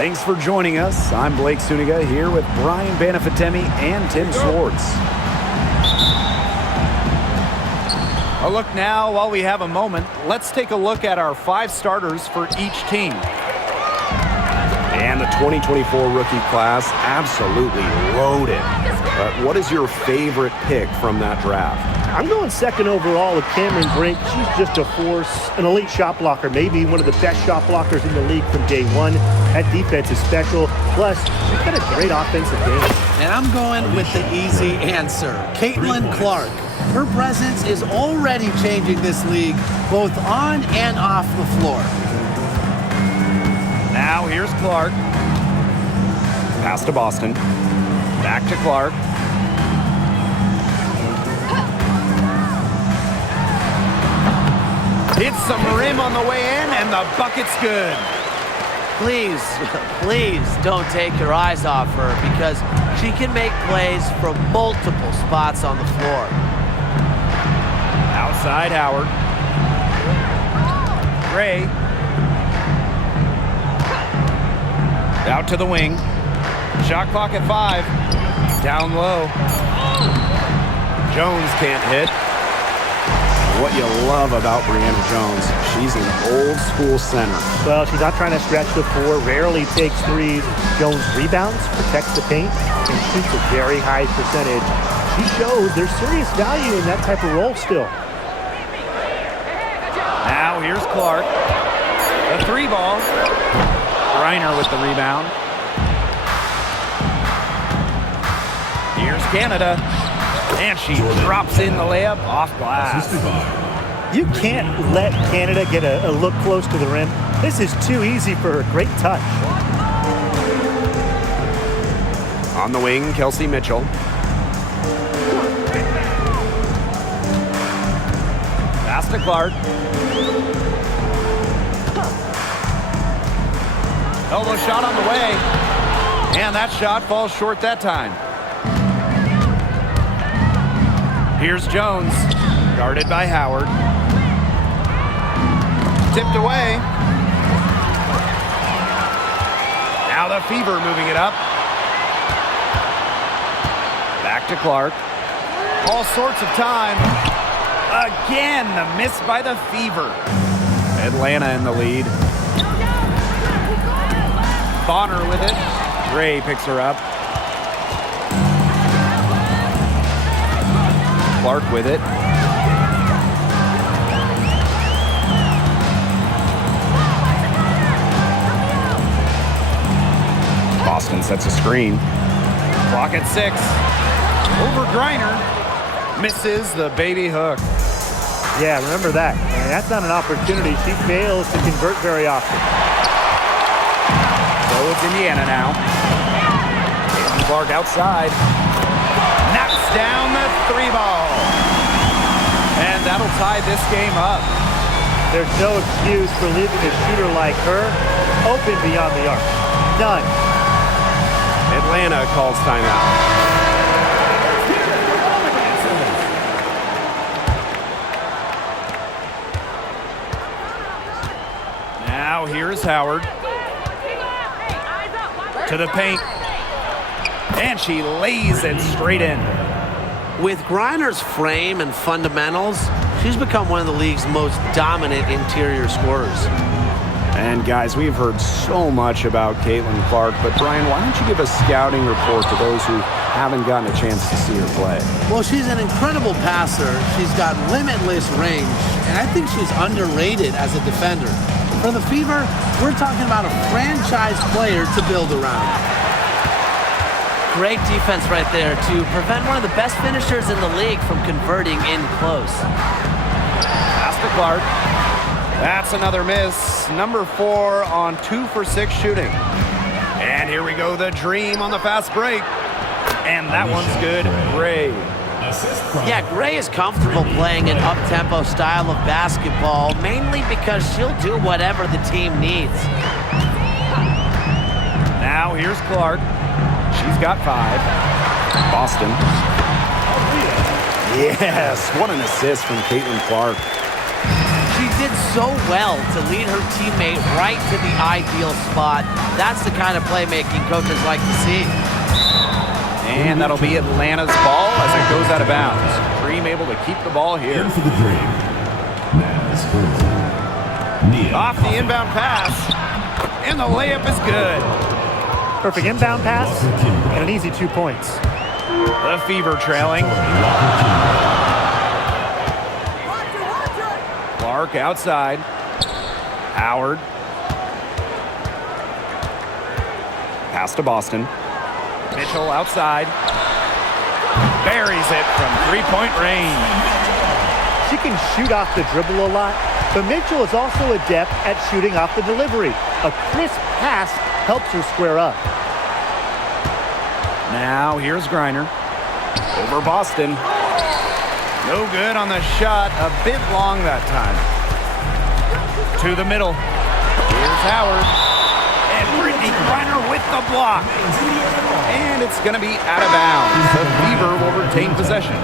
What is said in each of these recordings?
Thanks for joining us. I'm Blake Suniga here with Brian Banafitemi and Tim Swartz. A look now while we have a moment. Let's take a look at our 5 starters for each team. And the 2024 rookie class absolutely loaded. But what is your favorite pick from that draft? I'm going second overall with Cameron Brink. She's just a force, an elite shot blocker, maybe one of the best shot blockers in the league from day one. That defense is special. Plus, she's got a great offensive game. And I'm going with the easy answer, Caitlin Clark. Her presence is already changing this league, both on and off the floor. Now here's Clark. Pass to Boston. Back to Clark. Hits some rim on the way in, and the bucket's good. Please, please don't take your eyes off her because she can make plays from multiple spots on the floor. Outside Howard. Gray. Out to the wing. Shot clock at 5. Down low. Jones can't hit. What you love about Brianna Jones, she's an old school center. Well, she's not trying to stretch the floor, rarely takes threes. Jones rebounds, protects the paint, and shoots a very high percentage. She shows there's serious value in that type of role still. Now here's Clark. The 3 ball. Reiner with the rebound. Here's Canada. And she drops in the layup off glass. You can't let Canada get a look close to the rim. This is too easy for her. Great touch. On the wing, Kelsey Mitchell. Pass to Clark. Elbow shot on the way. And that shot falls short that time. Here's Jones, guarded by Howard. Tipped away. Now the Fever moving it up. Back to Clark. All sorts of time. Again, the miss by the Fever. Atlanta in the lead. Bonner with it. Gray picks her up. Clark with it. Boston sets a screen. Clock at 6. Over Griner. Misses the baby hook. Yeah, remember that. And that's not an opportunity. She fails to convert very often. So it's Indiana now. Clark outside. Knocks down the 3 ball. And that'll tie this game up. There's no excuse for leaving a shooter like her open beyond the arc. None. Atlanta calls timeout. Now here's Howard. To the paint. And she lays it straight in. With Griner's frame and fundamentals, she's become one of the league's most dominant interior scorers. And guys, we've heard so much about Caitlin Clark, but Brian, why don't you give a scouting report to those who haven't gotten a chance to see her play? Well, she's an incredible passer. She's got limitless range, and I think she's underrated as a defender. For the Fever, we're talking about a franchise player to build around. Great defense right there to prevent one of the best finishers in the league from converting in close. Pass to Clark. That's another miss. Number 4 on 2 for 6 shooting. And here we go, the dream on the fast break. And that one's good. Gray. Yeah, Gray is comfortable playing an up-tempo style of basketball, mainly because she'll do whatever the team needs. Now here's Clark. She's got 5. Boston. Yes, what an assist from Caitlin Clark. She's did so well to lead her teammate right to the ideal spot. That's the kind of playmaking coaches like to see. And that'll be Atlanta's ball as it goes out of bounds. Dream able to keep the ball here. In for the Dream, Naz Hurley. Nia Off the inbound pass, and the layup is good. Perfect inbound pass and an easy 2 points. The Fever trailing. Clark outside. Howard. Pass to Boston. Mitchell outside. Buries it from three-point range. She can shoot off the dribble a lot, but Mitchell is also adept at shooting off the delivery. A crisp pass helps her square up. Now here's Griner. Over Boston. No good on the shot. A bit long that time. To the middle. Here's Howard. And Brittany Griner with the block. And it's going to be out of bounds. The Fever will retain possession.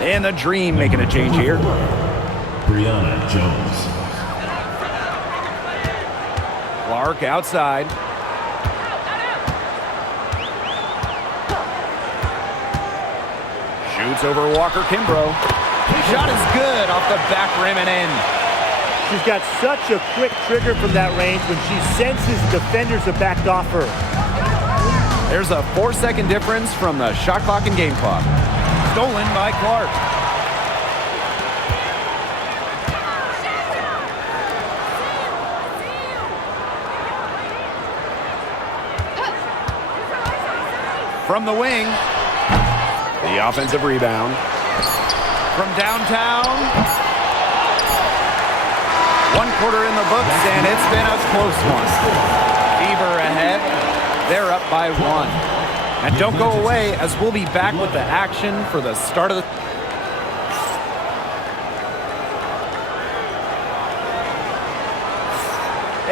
And the Dream making a change here. Brianna Jones. Clark outside. Shoots over Walker Kimbrough. Shot is good off the back rim and in. She's got such a quick trigger from that range when she senses defenders have backed off her. There's a 4-second difference from the shot clock and game clock. Stolen by Clark. From the wing, the offensive rebound. From downtown, 1 quarter in the books, and it's been a close one. Fever ahead. They're up by 1. And don't go away, as we'll be back with the action for the start of the...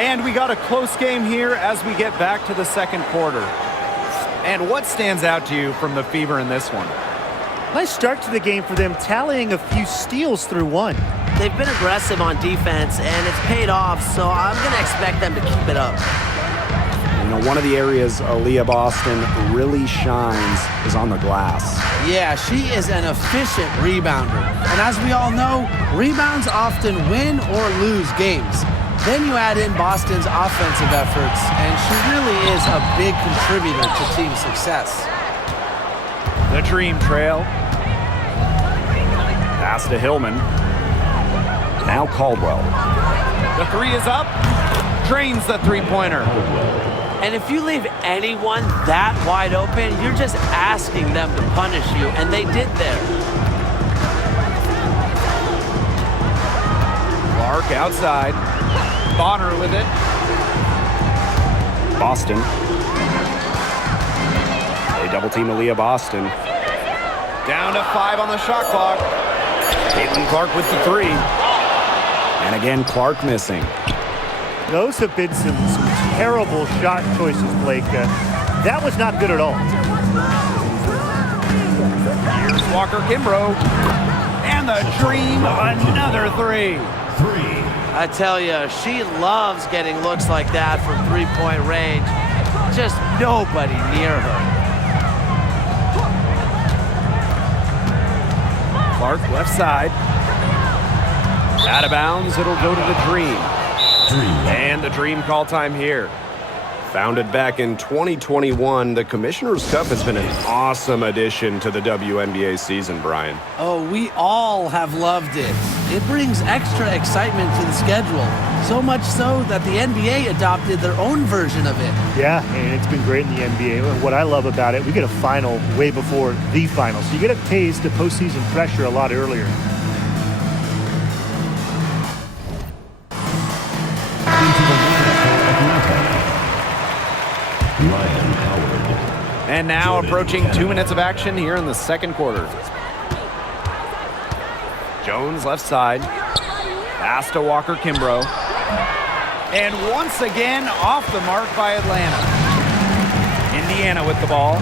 And we got a close game here as we get back to the second quarter. And what stands out to you from the Fever in this one? Nice start to the game for them, tallying a few steals through 1. They've been aggressive on defense, and it's paid off, so I'm going to expect them to keep it up. You know, one of the areas Aaliyah Boston really shines is on the glass. Yeah, she is an efficient rebounder. And as we all know, rebounds often win or lose games. Then you add in Boston's offensive efforts, and she really is a big contributor to team success. The Dream trail. Pass to Hillman. Now Caldwell. The three is up. Drains the three-pointer. And if you leave anyone that wide open, you're just asking them to punish you, and they did there. Clark outside. Bonner with it. Boston. They double team Aaliyah Boston. Down to 5 on the shot clock. Caitlin Clark with the 3. And again, Clark missing. Those have been some terrible shot choices, Blake. That was not good at all. Here's Walker Kimbrough. And the Dream, another 3. I tell you, she loves getting looks like that from three-point range. Just nobody near her. Clark left side. Out of bounds, it'll go to the Dream. And the Dream call time here. Founded back in 2021, the Commissioner's Cup has been an awesome addition to the WNBA season, Brian. Oh, we all have loved it. It brings extra excitement to the schedule. So much so that the NBA adopted their own version of it. Yeah, and it's been great in the NBA. What I love about it, we get a final way before the final. So you get a taste of postseason pressure a lot earlier. And now approaching 2 minutes of action here in the second quarter. Jones left side. Pass to Walker Kimbrough. And once again off the mark by Atlanta. Indiana with the ball.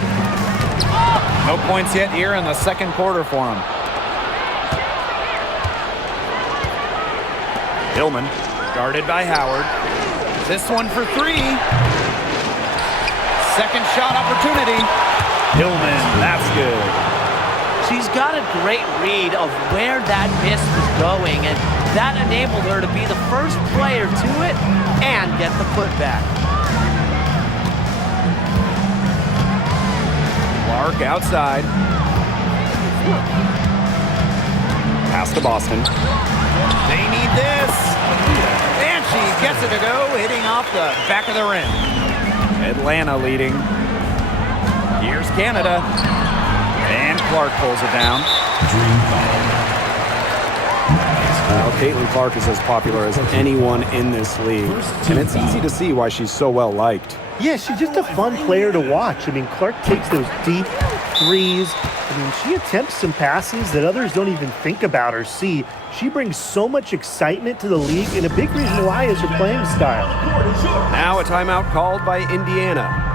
No points yet here in the second quarter for them. Hillman, guarded by Howard. This one for three. Second shot opportunity. Hillman, that's good. She's got a great read of where that miss was going, and that enabled her to be the first player to it and get the putback. Clark outside. Pass to Boston. They need this. And she gets it to go, hitting off the back of the rim. Atlanta leading. Here's Canada. And Clark pulls it down. Dream foul. Well, Caitlin Clark is as popular as anyone in this league. And it's easy to see why she's so well liked. Yeah, she's just a fun player to watch. I mean, Clark takes those deep threes. I mean, she attempts some passes that others don't even think about or see. She brings so much excitement to the league, and a big reason why is her playing style. Now a timeout called by Indiana.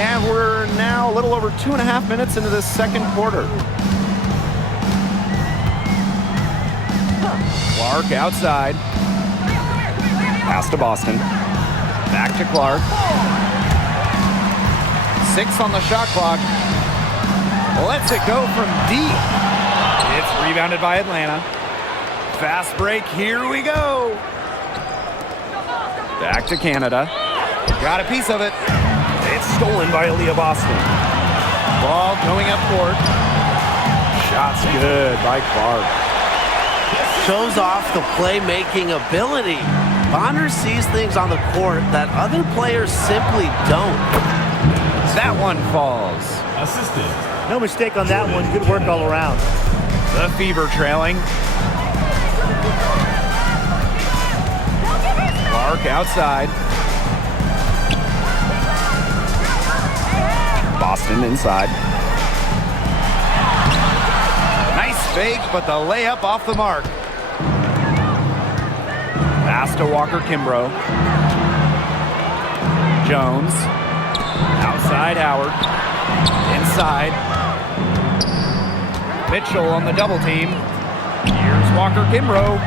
And we're now a little over 2.5 minutes into this second quarter. Clark outside. Pass to Boston. Back to Clark. 6 on the shot clock. Lets it go from deep. It's rebounded by Atlanta. Fast break, here we go. Back to Canada. Got a piece of it. It's stolen by Aaliyah Boston. Ball going up court. Shots good by Clark. Shows off the playmaking ability. Bonner sees things on the court that other players simply don't. That one falls. Assistant. No mistake on that one. Good work all around. The Fever trailing. Clark outside. Boston inside. Nice fake, but the layup off the mark. Pass to Walker Kimbrough. Jones. Outside Howard. Inside. Mitchell on the double team. Here's Walker Kimbrough.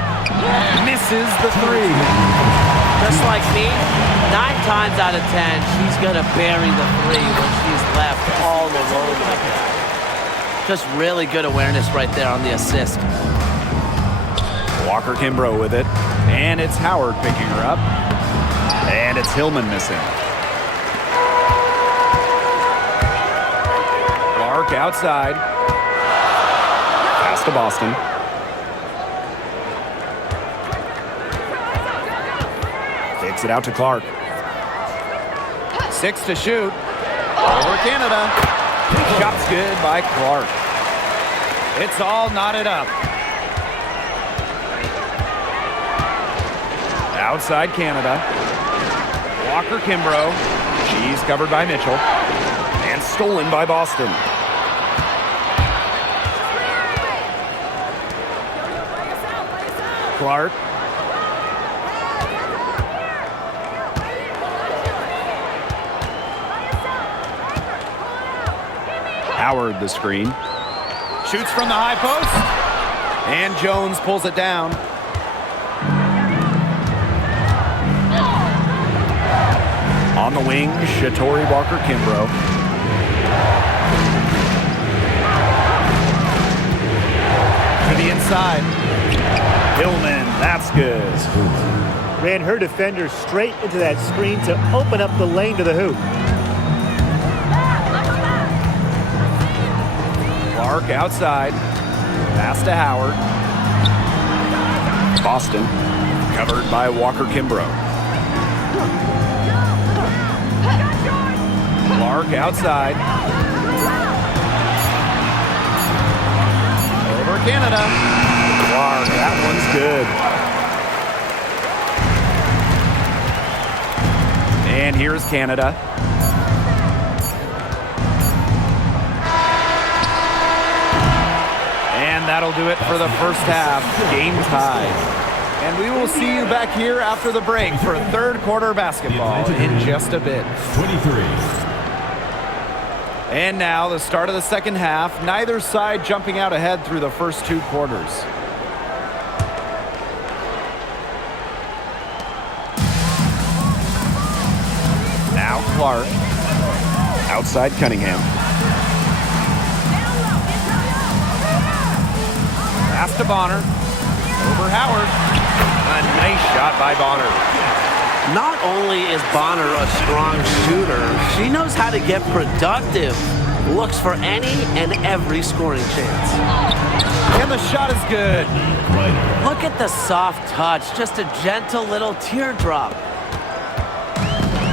Misses the three. Just like me, 9 times out of 10, she's going to bury the three when she's left all alone like that. Just really good awareness right there on the assist. Walker Kimbrough with it. And it's Howard picking her up. And it's Hillman missing. Clark outside. Pass to Boston. Takes it out to Clark. 6 to shoot. Over Canada. Shot's good by Clark. It's all knotted up. Outside Canada. Walker Kimbrough. She's covered by Mitchell. And stolen by Boston. Clark. Howard the screen. Shoots from the high post. And Jones pulls it down. On the wing, Shatori Walker Kimbrough. To the inside. Hillman, that's good. Ran her defender straight into that screen to open up the lane to the hoop. Clark outside. Pass to Howard. Boston, covered by Walker Kimbrough. Clark outside. Over Canada. Clark, that one's good. And here's Canada. And that'll do it for the first half. Game tied. And we will see you back here after the break for third quarter basketball in just a bit. 23. And now the start of the second half. Neither side jumping out ahead through the first 2 quarters. Now Clark. Outside Cunningham. Pass to Bonner. Over Howard. A nice shot by Bonner. Not only is Bonner a strong shooter, she knows how to get productive. Looks for any and every scoring chance. And the shot is good. Griner. Look at the soft touch, just a gentle little teardrop.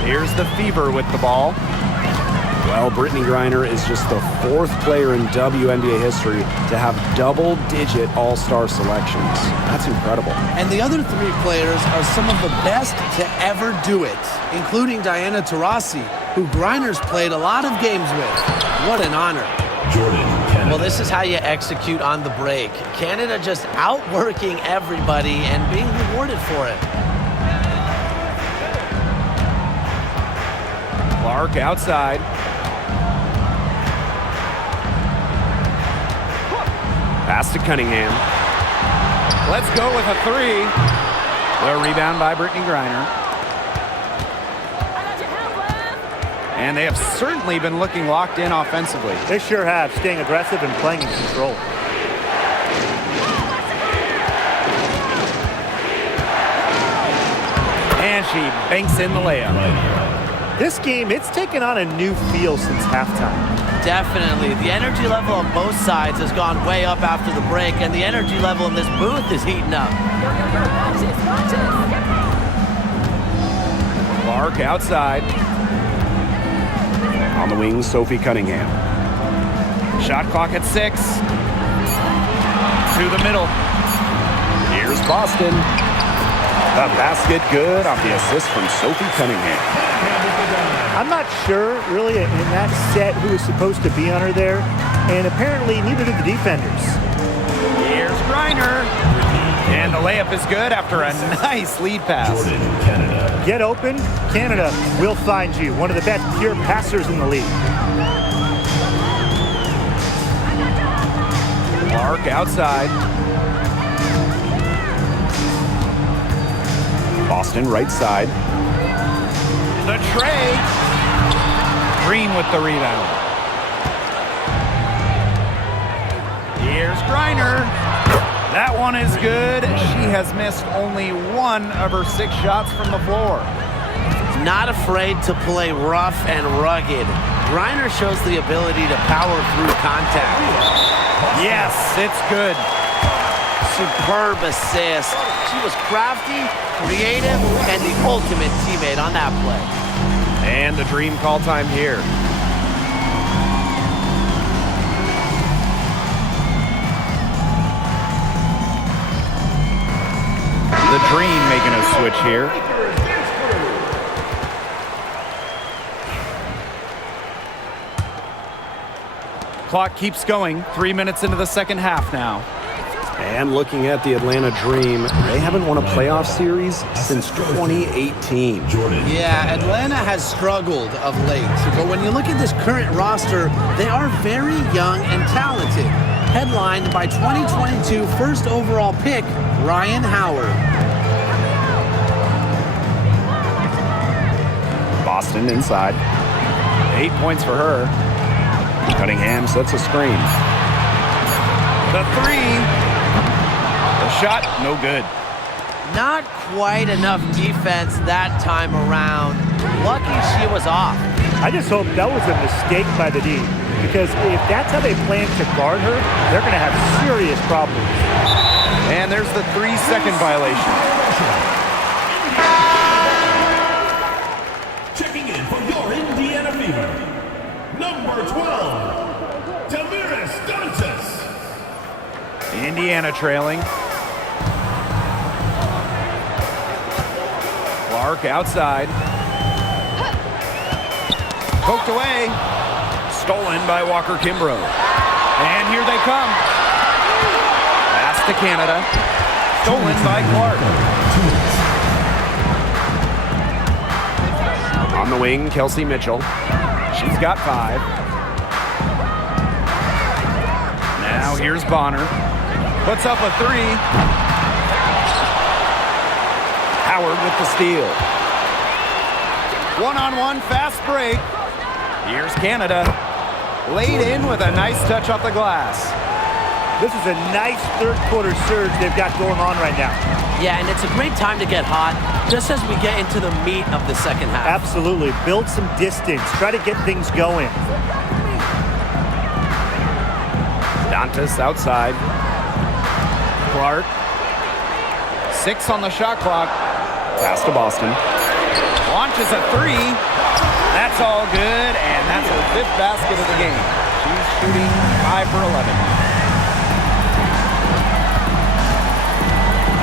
Here's the Fever with the ball. Well, Brittany Griner is just the 4th player in WNBA history to have double-digit all-star selections. That's incredible. And the other 3 players are some of the best to ever do it, including Diana Taurasi, who Griner's played a lot of games with. What an honor. Jordan, Canada. Well, this is how you execute on the break. Canada just outworking everybody and being rewarded for it. Clark outside. Pass to Cunningham. Let's go with a 3. The rebound by Brittany Griner. And they have certainly been looking locked in offensively. They sure have, staying aggressive and playing in control. And she banks in the layup. Griner. This game, it's taken on a new feel since halftime. Definitely. The energy level on both sides has gone way up after the break, and the energy level in this booth is heating up. Clark outside. On the wing, Sophie Cunningham. Shot clock at 6. To the middle. Here's Boston. The basket good off the assist from Sophie Cunningham. I'm not sure, really, in that set who was supposed to be on her there, and apparently neither did the defenders. Here's Griner. And the layup is good after a nice lead pass. Jordan, Canada. Get open, Canada will find you. One of the best pure passers in the league. Clark outside. Boston right side. The tray. Green with the rebound. Here's Griner. That one is good. She has missed only 1 of her 6 shots from the floor. Not afraid to play rough and rugged. Griner shows the ability to power through contact. Yes, it's good. Superb assist. She was crafty, creative, and the ultimate teammate on that play. And the dream call time here. The Dream making a switch here. Clock keeps going. 3 minutes into the second half now. And looking at the Atlanta Dream, they haven't won a playoff series since 2018. Jordan. Yeah, Atlanta has struggled of late, but when you look at this current roster, they are very young and talented. Headlined by 2022 first overall pick, Ryan Howard. Boston inside. 8 points for her. Cunningham sets a screen. The 3. The shot, no good. Not quite enough defense that time around. Lucky she was off. I just hope that was a mistake by the D, because if that's how they plan to guard her, they're going to have serious problems. And there's the 3-second violation. Checking in for your Indiana Fever. Number 12, Tamiris Dantas. Indiana trailing. Clark outside. Poked away. Stolen by Walker Kimbrough. And here they come. Pass to Canada. Stolen by Clark. On the wing, Kelsey Mitchell. She's got 5. Now here's Bonner. Puts up a 3. Howard with the steal. One-on-one fast break. Here's Canada. Laid in with a nice touch off the glass. This is a nice third quarter surge they've got going on right now. Yeah, and it's a great time to get hot, just as we get into the meat of the second half. Absolutely. Build some distance. Try to get things going. Dantas outside. Clark. 6 on the shot clock. Pass to Boston. Launches a 3. That's all good, and that's her 5th basket of the game. She's shooting 5 for 11.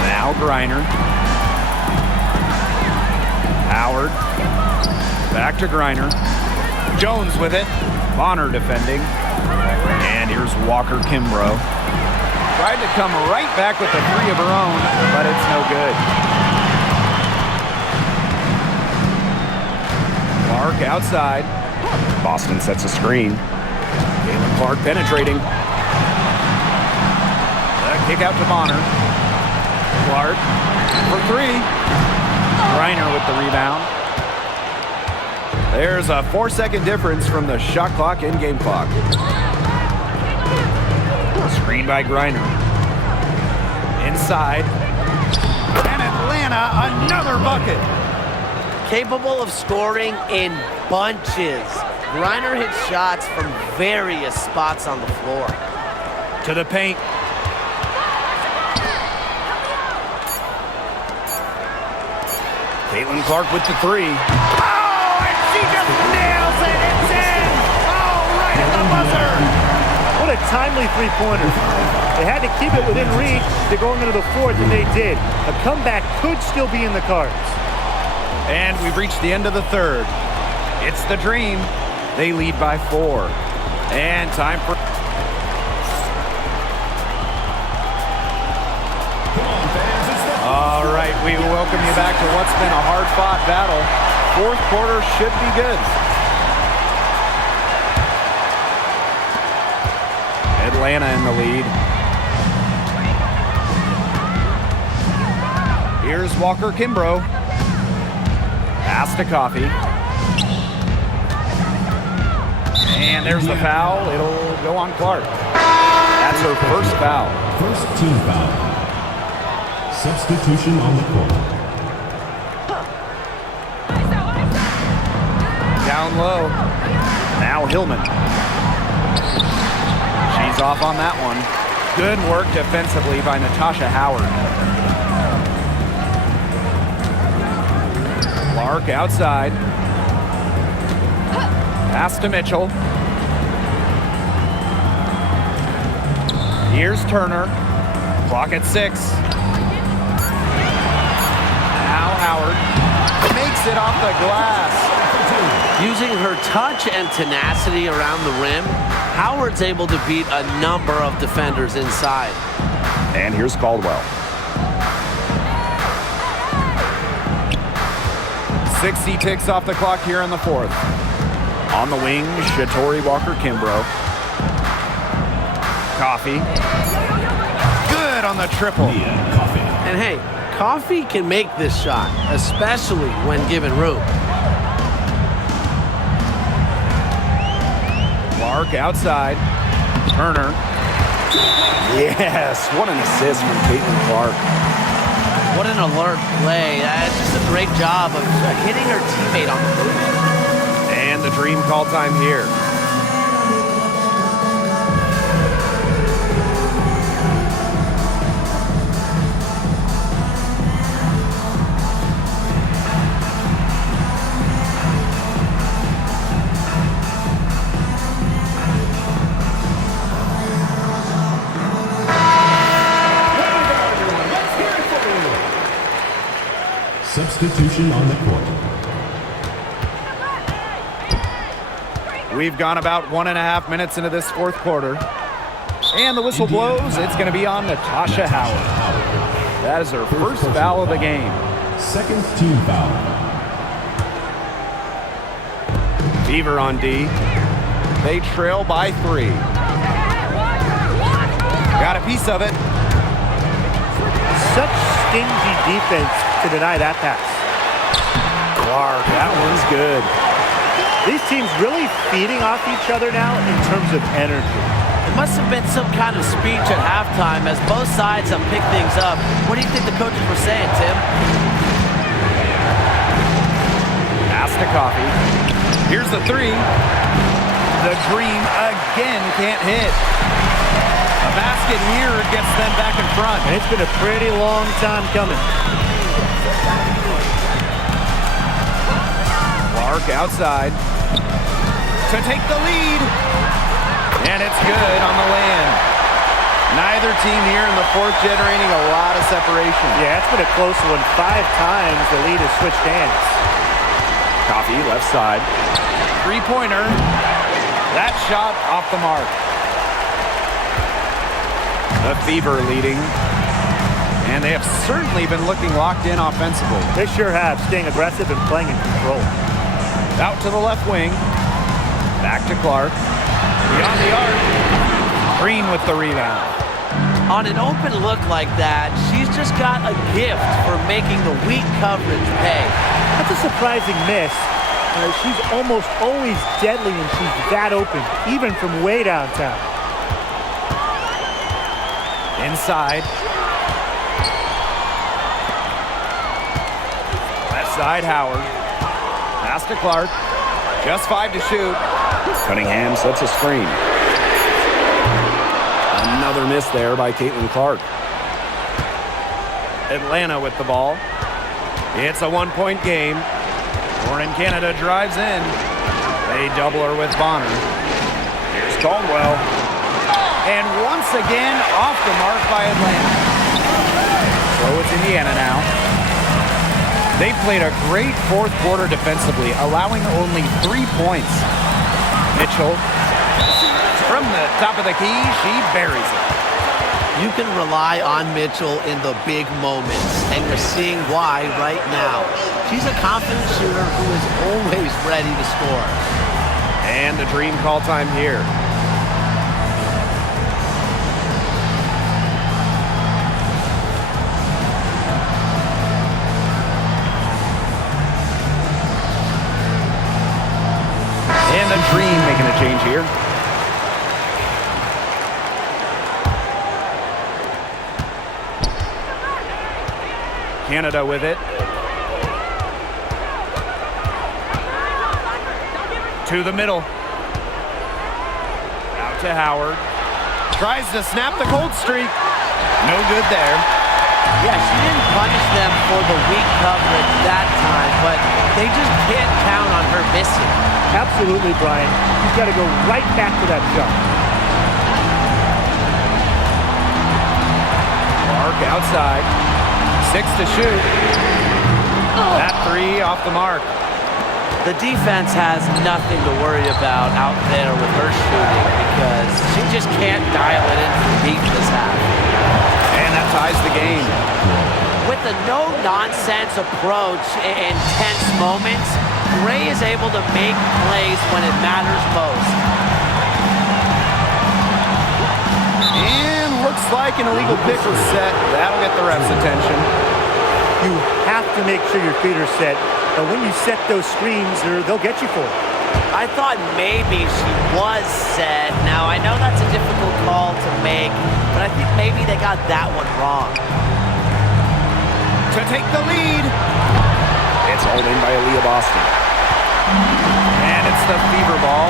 Now Griner. Howard. Back to Griner. Jones with it. Bonner defending. And here's Walker Kimbrough. Tried to come right back with the 3 of her own, but it's no good. Clark outside. Boston sets a screen. Caitlin Clark penetrating. Kick out to Bonner. Clark for 3. Griner with the rebound. There's a 4-second difference from the shot clock and game clock. Screen by Griner. Inside. And Atlanta, another bucket. Capable of scoring in bunches. Griner hits shots from various spots on the floor. To the paint. Caitlin Clark with the 3. Oh, and she just nails it. It's in. Oh, right at the buzzer. What a timely three-pointer. They had to keep it within reach. They're going into the 4th, and they did. A comeback could still be in the cards. And we've reached the end of the 3rd. It's the Dream. They lead by 4. And time for... All right, we welcome you back to what's been a hard-fought battle. 4th quarter should be good. Atlanta in the lead. Here's Walker Kimbrough. Pass to Coffey. And there's the foul. It'll go on Clark. That's her first foul. First team foul. Substitution on the court. Down low. Now Hillman. She's off on that one. Good work defensively by Natasha Howard. Clark outside. Pass to Mitchell. Here's Turner. Clock at 6. Now Howard makes it off the glass. Using her touch and tenacity around the rim, Howard's able to beat a number of defenders inside. And here's Caldwell. 60 ticks off the clock here in the 4th. On the wing, Shatori Walker Kimbrough. Coffey. Good on the triple. And hey, Coffey can make this shot, especially when given room. Clark outside. Turner. Yes, what an assist from Caitlin Clark. What an alert play. It's just a great job of hitting her teammate on the move. And the Dream call time here. Substitution on the court. We've gone about 1.5 minutes into this 4th quarter. And the whistle blows. It's going to be on Natasha Howard. That is her first foul of the game. Second team foul. Fever on D. They trail by 3. Got a piece of it. Such stingy defense to deny that pass. Clark, that one's good. These teams really feeding off each other now in terms of energy. It must have been some kind of speech at halftime as both sides have picked things up. What do you think the coaches were saying, Tim? Pass to Coffee. Here's the 3. The Dream again can't hit. A basket here gets them back in front. And it's been a pretty long time coming. Clark outside to take the lead. And it's good on the lay-in. Neither team here in the fourth generating a lot of separation. Yeah, it's been a close one. 5 times the lead has switched hands. Coffee left side. 3-pointer. That shot off the mark. The Fever leading. And they have certainly been looking locked in offensively. They sure have, staying aggressive and playing in control. Out to the left wing. Back to Clark. Beyond the arc. Green with the rebound. On an open look like that, she's just got a gift for making the weak coverage pay. That's a surprising miss. She's almost always deadly when she's that open, even from way downtown. Inside. Left side, Howard. Pass to Clark. Just 5 to shoot. Cunningham sets a screen. Another miss there by Caitlin Clark. Atlanta with the ball. It's a 1-point game. Warren Canada drives in. They double her with Bonner. Here's Caldwell. And once again, off the mark by Atlanta. So it's Indiana now. They played a great fourth quarter defensively, allowing only 3 points. Mitchell, from the top of the key, she buries it. You can rely on Mitchell in the big moments, and you're seeing why right now. She's a confident shooter who is always ready to score. And the Dream call time here. And the Dream making a change here. Canada with it. To the middle. Out to Howard. Tries to snap the cold streak. No good there. Yeah, she didn't punish them for the weak coverage that time, but they just can't count on her missing. Absolutely, Brian. She's got to go right back to that shot. Clark outside. 6 to shoot. That 3 off the mark. The defense has nothing to worry about out there with her shooting because she just can't dial it in from deep this half. And that ties the game. With a no-nonsense approach in tense moments, Gray is able to make plays when it matters most. And looks like an illegal pick was set. That'll get the ref's attention. You have to make sure your feet are set. But when you set those screens, they'll get you for it. I thought maybe she was set. Now, I know that's a difficult call to make, but I think maybe they got that one wrong. To take the lead. It's hauled in by Aaliyah Boston. And it's the Fever ball.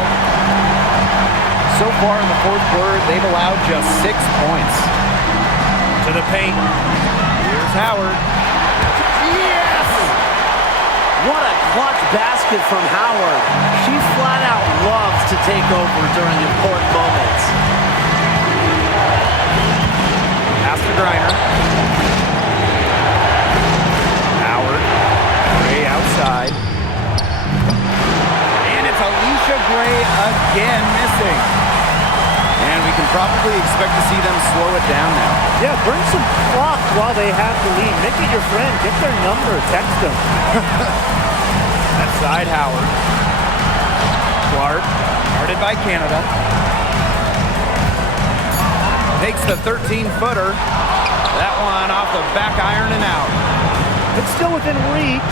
So far in the fourth quarter, they've allowed just 6 points. To the paint. Here's Howard. Yes! What a clutch basket from Howard. She flat out loves to take over during important moments. Pass to Griner. Howard. Gray outside. And it's Alicia Gray again missing. And we can can probably expect to see them slow it down now. Yeah, burn some clock while they have the lead. Make it your friend. Get their number. Text them. That side Howard. Clark, guarded by Canada. Takes the 13-footer. That one off the back iron and out. It's still within reach.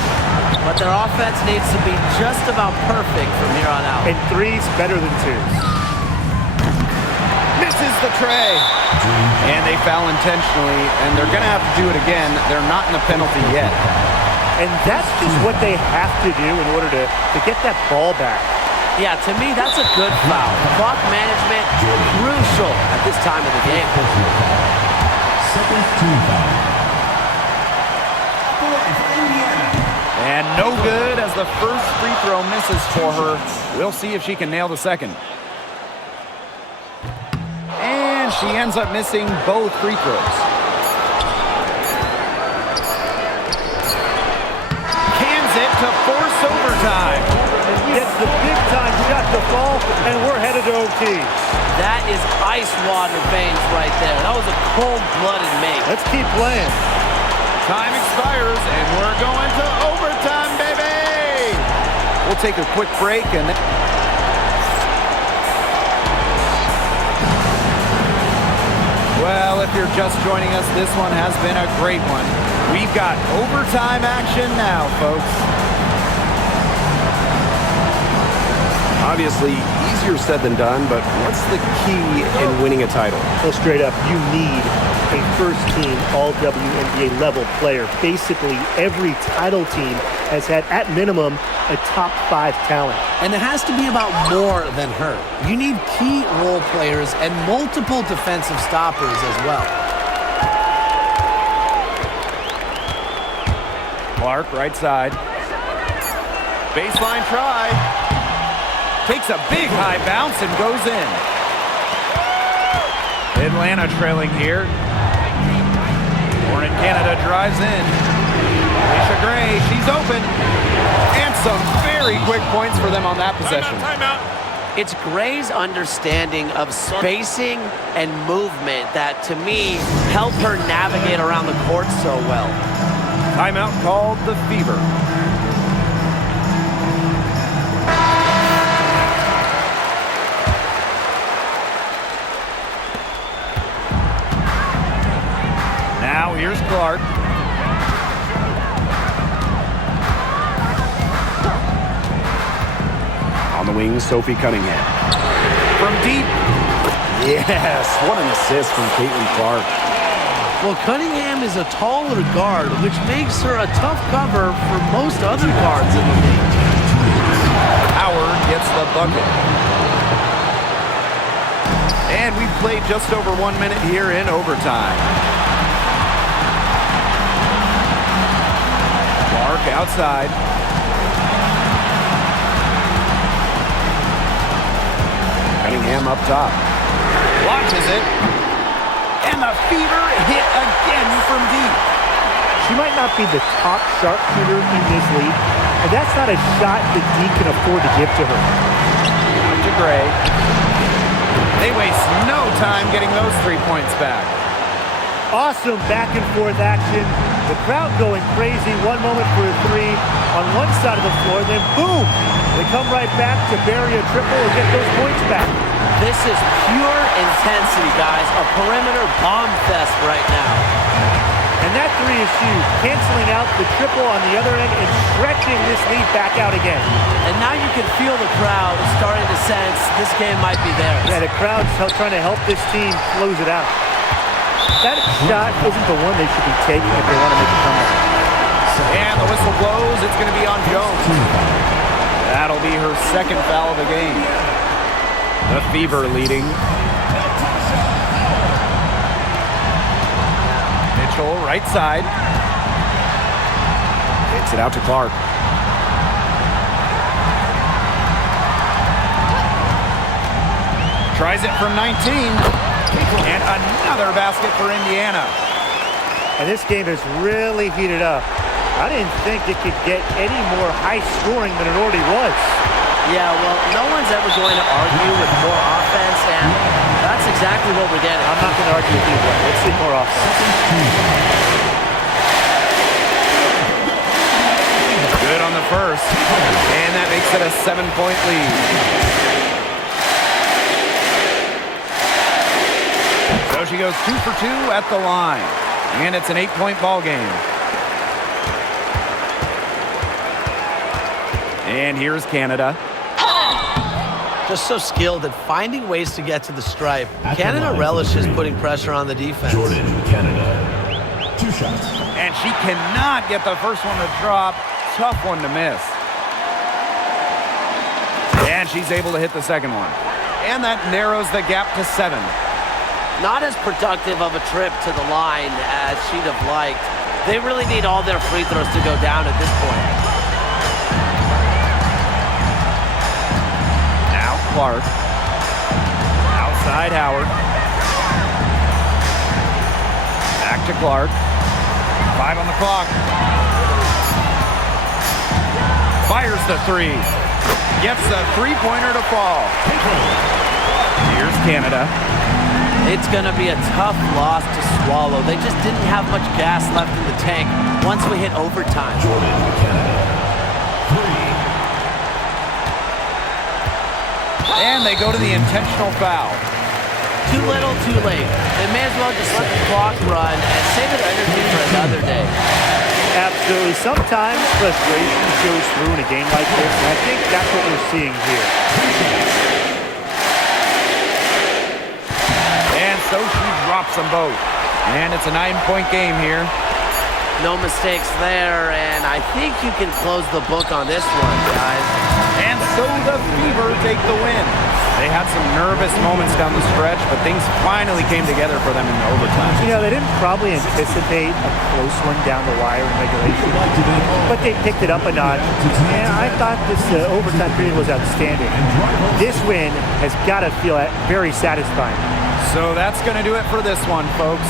But their offense needs to be just about perfect from here on out. And three's better than twos. Misses the tray. And they foul intentionally, and they're going to have to do it again. They're not in the penalty yet. And that's just what they have to do in order to get that ball back. Yeah, to me, that's a good foul. Clock management, crucial at this time of the game. Second team foul. Fourth, Indiana. And no good as the first free throw misses for her. We'll see if she can nail the second. And she ends up missing both free throws. Cans it to force overtime. Gets the big-time shot to fall, and we're headed to OT. That is ice water veins right there. That was a cold-blooded make. Let's keep playing. Time expires, and we're going to overtime, baby! We'll take a quick break, and well, if you're just joining us, this one has been a great one. We've got overtime action now, folks. Obviously, easier said than done, but what's the key in winning a title? Well, straight up, you need a first-team All-WNBA level player. Basically, every title team has had, at minimum, a top-5 talent. And it has to be about more than her. You need key role players and multiple defensive stoppers as well. Clark, right side. Baseline try. Takes a big high bounce and goes in. Atlanta trailing here. Warren Canada drives in. Alicia Gray, she's open. And some very quick points for them on that possession. It's Gray's understanding of spacing and movement that, to me, help her navigate around the court so well. Timeout called the Fever. Now here's Clark. On the wing, Sophie Cunningham. From deep. Yes, what an assist from Caitlin Clark. Well, Cunningham is a taller guard, which makes her a tough cover for most other guards in the league. Howard gets the bucket. And we've played just over 1 minute here in overtime. Clark outside. Cunningham up top. Launches it. And the Fever hit again from deep. She might not be the top sharpshooter in this league, but that's not a shot that Dee can afford to give to her. Out to Gray. They waste no time getting those 3 points back. Awesome back-and-forth action. The crowd going crazy. One moment for a three on one side of the floor, then boom! They come right back to bury a triple and get those points back. This is pure intensity, guys. A perimeter bomb fest right now. And that three is huge, canceling out the triple on the other end and stretching this lead back out again. And now you can feel the crowd starting to sense this game might be theirs. Yeah, the crowd's trying to help this team close it out. That shot isn't the one they should be taking if they want to make a comeback. And the whistle blows. It's going to be on Jones. That'll be her second foul of the game. The Fever leading. Mitchell, right side. Hits it out to Clark. Tries it from 19. And another basket for Indiana. And this game has really heated up. I didn't think it could get any more high scoring than it already was. Yeah, well, no one's ever going to argue with more offense, and That's exactly what we're getting. I'm not going to argue with you, but let's see more offense. Good on the first. And that makes it a 7-point lead. So she goes 2 for 2 at the line. And it's an 8-point ball game. And here's Canada. Just so skilled at finding ways to get to the stripe. At the Canada line, relishes three. putting pressure on the defense. Jordan, Canada. 2 shots. And she cannot get the first one to drop. Tough one to miss. And she's able to hit the second one. And that narrows the gap to 7. Not as productive of a trip to the line as she'd have liked. They really need all their free throws to go down at this point. Now Clark. Outside Howard. Back to Clark. 5 on the clock. Fires the 3. Gets the three-pointer to fall. Here's Canada. It's going to be a tough loss to swallow. They just didn't have much gas left in the tank once we hit overtime. Jordan, Canada. 3. And they go to the intentional foul. Too little, too late. They may as well just let the clock run and save their energy for another day. Absolutely. Sometimes frustration shows through in a game like this, and I think that's what we're seeing here. And so she drops them both. And it's a 9-point game here. No mistakes there, and I think you can close the book on this one, guys. And so the Fever take the win. They had some nervous moments down the stretch, but things finally came together for them in the overtime. You know, they didn't probably anticipate a close one down the wire in regulation, but they picked it up a notch. And I thought this overtime period was outstanding. This win has got to feel very satisfying. So that's going to do it for this one, folks.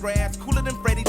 Grass, cooler than Freddie.